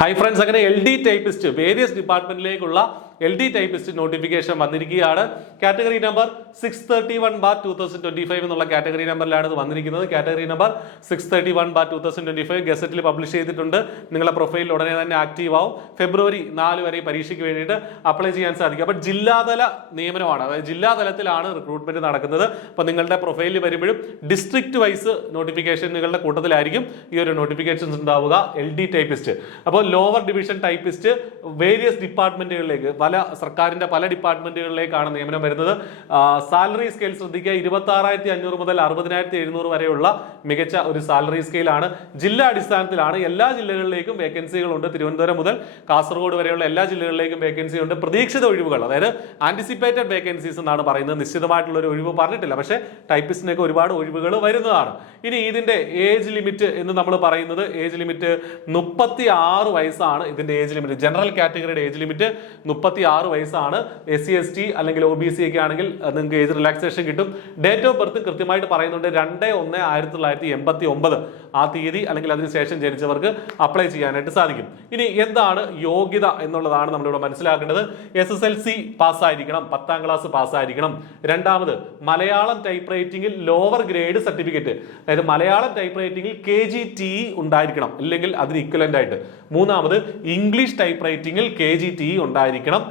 High friends, അങ്ങനെ LD typist various ഡിപ്പാർട്ട്മെന്റിലേക്കുള്ള LD typist notification വന്നിരിക്കുകയാണ്. കാറ്റഗറി നമ്പർ 631/2025 എന്നുള്ള കാറ്റഗറി നമ്പറിലാണ് ഇത് വന്നിരിക്കുന്നത്. കാറ്റഗറി നമ്പർ 631/2025 ഗസറ്റിൽ പബ്ലിഷ് ചെയ്തിട്ടുണ്ട്. നിങ്ങളുടെ പ്രൊഫൈലിൽ ഉടനെ തന്നെ ആക്റ്റീവ് ആവും. ഫെബ്രുവരി 4 വരെ പരീക്ഷയ്ക്ക് വേണ്ടിയിട്ട് അപ്ലൈ ചെയ്യാൻ സാധിക്കും. അപ്പോൾ ജില്ലാതല നിയമനമാണ്, അതായത് ജില്ലാതലത്തിലാണ് റിക്രൂട്ട്മെന്റ് നടക്കുന്നത്. അപ്പോൾ നിങ്ങളുടെ പ്രൊഫൈലിൽ വരുമ്പോഴും ഡിസ്ട്രിക്ട് വൈസ് നോട്ടിഫിക്കേഷനുകളുടെ കൂട്ടത്തിലായിരിക്കും ഈ ഒരു നോട്ടിഫിക്കേഷൻസ് ഉണ്ടാവുക. LD ടൈപ്പിസ്റ്റ്, അപ്പോൾ ലോവർ ഡിവിഷൻ ടൈപ്പിസ്റ്റ് വേരിയസ് ഡിപ്പാർട്ട്മെന്റുകളിലേക്ക്, സർക്കാരിന്റെ പല ഡിപ്പാർട്ട്മെന്റുകളിലേക്കാണ് നിയമനം വരുന്നത്. സാലറി സ്കെയിൽ ശ്രദ്ധിക്കുക, 26,500 മുതൽ 60,700 വരെയുള്ള മികച്ച ഒരു സാലറി സ്കെയിലാണ്. ജില്ലാ അടിസ്ഥാനത്തിലാണ്. എല്ലാ ജില്ലകളിലേക്കും വേക്കൻസികളുണ്ട്. തിരുവനന്തപുരം മുതൽ കാസർഗോഡ് വരെയുള്ള എല്ലാ ജില്ലകളിലേക്കും വേക്കൻസി ഉണ്ട്. പ്രതീക്ഷിത ഒഴിവുകൾ, അതായത് ആന്റിസിപ്പേറ്റഡ് വേക്കൻസീസ് എന്നാണ് പറയുന്നത്. നിശ്ചിതമായിട്ടുള്ള ഒരു ഒഴിവ് പറഞ്ഞിട്ടില്ല, പക്ഷേ ടൈപ്പിസ്റ്റിനൊക്കെ ഒരുപാട് ഒഴിവുകൾ വരുന്നതാണ്. ഇനി ഇതിന്റെ ഏജ് ലിമിറ്റ് എന്ന് നമ്മൾ പറയുന്നത്, ഏജ് ലിമിറ്റ് 36 വയസ്സാണ്. ഇതിന്റെ ഏജ് ലിമിറ്റ് ജനറൽ കാറ്റഗറിയുടെ ഏജ് ലിമിറ്റ് 36 വയസ്സാണ്. SC ST അല്ലെങ്കിൽ OBC ഒക്കെ ആണെങ്കിൽ നിങ്ങൾക്ക് ഏജ് റിലാക്സേഷൻ കിട്ടും. ഡേറ്റ് ഓഫ് ബർത്ത് കൃത്യമായിട്ട് പറയുന്നുണ്ട്. 2/1/1989 ആ തീയതി അല്ലെങ്കിൽ അതിനുശേഷം ജനിച്ചവർക്ക് അപ്ലൈ ചെയ്യാനായിട്ട് സാധിക്കും. ഇനി എന്താണ് യോഗ്യത എന്നുള്ളതാണ് നമ്മളിവിടെ മനസ്സിലാക്കേണ്ടത്. SSLC പാസ്സായിരിക്കണം, 10ാം ക്ലാസ് പാസ്സായിരിക്കണം. രണ്ടാമത് മലയാളം ടൈപ്പ് റൈറ്റിംഗിൽ ലോവർ ഗ്രേഡ് സർട്ടിഫിക്കറ്റ്, അതായത് മലയാളം ടൈപ്പ് റൈറ്റിംഗിൽ KGTE ഉണ്ടായിരിക്കണം, അല്ലെങ്കിൽ അതിന് ഇക്വലന്റ് ആയിട്ട്. മൂന്നാമത് ഇംഗ്ലീഷ് ടൈപ്പ് റൈറ്റിംഗിൽ KGTE ഉണ്ടായിരിക്കണം.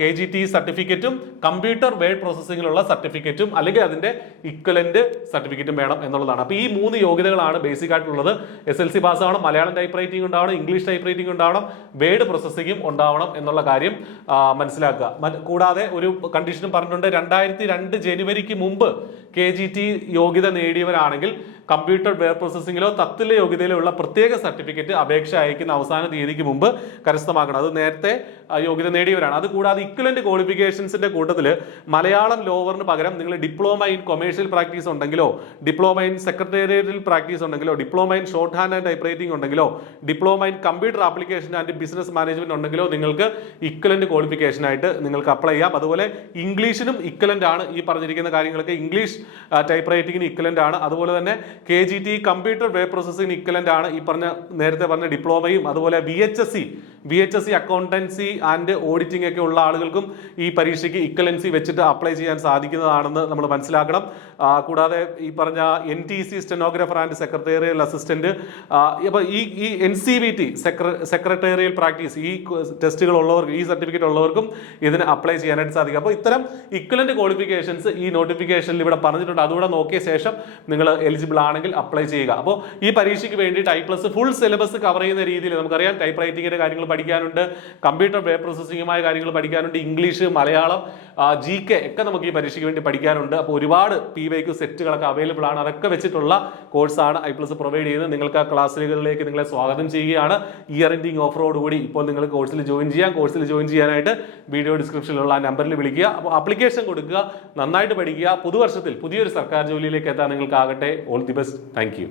KGTE സർട്ടിഫിക്കറ്റും കമ്പ്യൂട്ടർ വേർഡ് പ്രോസസ്സിംഗിലുള്ള സർട്ടിഫിക്കറ്റും അല്ലെങ്കിൽ അതിന്റെ ഇക്വലന്റ് സർട്ടിഫിക്കറ്റും വേണം എന്നുള്ളതാണ്. അപ്പോൾ ഈ 3 യോഗ്യതകളാണ് ബേസിക് ആയിട്ടുള്ളത്. SLC പാസ്സാവണം, മലയാളം ടൈപ്പ് റൈറ്റിംഗ് ഉണ്ടാവണം, ഇംഗ്ലീഷ് ടൈപ്പ് റൈറ്റിംഗ് ഉണ്ടാവണം, വേർഡ് പ്രോസസ്സിംഗും ഉണ്ടാവണം എന്നുള്ള കാര്യം മനസ്സിലാക്കുക. കൂടാതെ ഒരു കണ്ടീഷനും പറഞ്ഞിട്ടുണ്ട്, 2002 ജനുവരിക്ക് മുമ്പ് KGTE യോഗ്യത നേടിയവരാണെങ്കിൽ കമ്പ്യൂട്ടർ വേർഡ് പ്രോസസ്സിംഗിലോ തത്തുല്യ യോഗ്യതയിലോ ഉള്ള പ്രത്യേക സർട്ടിഫിക്കറ്റ് അപേക്ഷ അയക്കുന്ന അവസാന തീയതിക്ക് മുമ്പ് കരസ്ഥമാക്കണം. അത് നേരത്തെ യോഗ്യത നേടിയവരാണ്. അതുകൂടാതെ ഇക്വലന്റ് ക്വാളിഫിക്കേഷൻസിന്റെ കൂട്ടത്തിൽ മലയാളം ലോവറിന് പകരം നിങ്ങൾ ഡിപ്ലോമ ഇൻ കൊമേഴ്ഷ്യൽ പ്രാക്ടീസ് ഉണ്ടെങ്കിലോ, ഡിപ്ലോമ ഇൻ സെക്രട്ടേറിയൽ പ്രാക്ടീസ് ഉണ്ടെങ്കിലോ, diploma in shorthand and typewriting ഉണ്ടെങ്കിലോ, diploma in computer application and business management ഉണ്ടെങ്കിലോ നിങ്ങൾക്ക് ഇക്വലന്റ് ക്വാളിഫിക്കേഷൻ ആയിട്ട് നിങ്ങൾക്ക് അപ്ലൈ ചെയ്യാം. അതുപോലെ ഇംഗ്ലീഷിനും ഇക്വലന്റ് ആണ്. ഈ പറഞ്ഞിരിക്കുന്ന കാര്യങ്ങളൊക്കെ ഇംഗ്ലീഷ് ടൈപ്പ് റൈറ്റിംഗിന് ഇക്വലന്റ് ആണ്. അതുപോലെ തന്നെ KGTE computer word processing equivalent ആണ്. ഈ നേരത്തെ പറഞ്ഞ ഡിപ്ലോമയും. അതുപോലെ VHSC അക്കൗണ്ടൻസി ആൻഡ് ഓഡിറ്റിംഗ് ഒക്കെ ഉള്ള ആളുകൾക്കും ഈ പരീക്ഷയ്ക്ക് ഇക്വലൻസി വെച്ചിട്ട് അപ്ലൈ ചെയ്യാൻ സാധിക്കുന്നതാണെന്ന് നമ്മൾ മനസ്സിലാക്കണം. കൂടാതെ ഈ പറഞ്ഞ NTC stenographer and secretarial assistant, അപ്പോൾ ഈ NCVT സെക്രട്ടേറിയൽ പ്രാക്ടീസ്, ഈ ടെസ്റ്റുകൾ ഉള്ളവർക്ക്, ഈ സർട്ടിഫിക്കറ്റ് ഉള്ളവർക്കും ഇതിന് അപ്ലൈ ചെയ്യാനായിട്ട് സാധിക്കും. അപ്പോൾ ഇത്തരം ഇക്വലന്റ് ക്വാളിഫിക്കേഷൻസ് ഈ നോട്ടിഫിക്കേഷനിൽ ഇവിടെ പറഞ്ഞിട്ടുണ്ട്. അതുകൂടെ നോക്കിയ ശേഷം നിങ്ങൾ എലിജിബിൾ ആണെങ്കിൽ അപ്ലൈ ചെയ്യുക. അപ്പോൾ ഈ പരീക്ഷയ്ക്ക് വേണ്ടി ടൈപ്പ്ലസ് ഫുൾ സിലബസ് കവർ ചെയ്യുന്ന രീതിയിൽ നമുക്കറിയാം. ടൈപ്പ് റൈറ്റിംഗിന്റെ കാര്യങ്ങൾ പഠിക്കാനുണ്ട്, കമ്പ്യൂട്ടർ വേർഡ് പ്രോസസ്സിംഗുമായ കാര്യങ്ങൾ പഠിക്കാനുണ്ട്, ഇംഗ്ലീഷ്, മലയാളം, GK ഒക്കെ നമുക്ക് ഈ പരീക്ഷയ്ക്ക് വേണ്ടി പഠിക്കാനുണ്ട്. അപ്പോൾ ഒരുപാട് PYQ സെറ്റുകളൊക്കെ അവൈലബിൾ ആണ്. അതൊക്കെ വെച്ചിട്ടുള്ള കോഴ്സാണ് ഐപ്ലസ് പ്രൊവൈഡ് ചെയ്യുന്നത്. നിങ്ങൾക്ക് ആ ക്ലാസ്സുകളിലേക്ക് നിങ്ങളെ സ്വാഗതം ചെയ്യുകയാണ്. ഇയർ എൻഡിങ് ഓഫറോടുകൂടി ഇപ്പോൾ നിങ്ങൾ കോഴ്സിൽ ജോയിൻ ചെയ്യാം. കോഴ്സിൽ ജോയിൻ ചെയ്യാനായിട്ട് വീഡിയോ ഡിസ്ക്രിപ്ഷനിലുള്ള ആ നമ്പറിൽ വിളിക്കുക. അപ്പോൾ ആപ്ലിക്കേഷൻ കൊടുക്കുക, നന്നായിട്ട് പഠിക്കുക. പുതുവർഷത്തിൽ പുതിയൊരു സർക്കാർ ജോലിയിലേക്ക് എത്താൻ നിങ്ങൾക്കാകട്ടെ. All the best. Thank U.